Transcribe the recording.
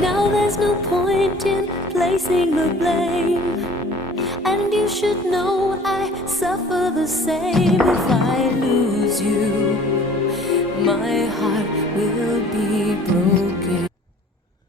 Now there's no point in placing the blame, and you should know I suffer the same. If I lose you, my heart will be broken.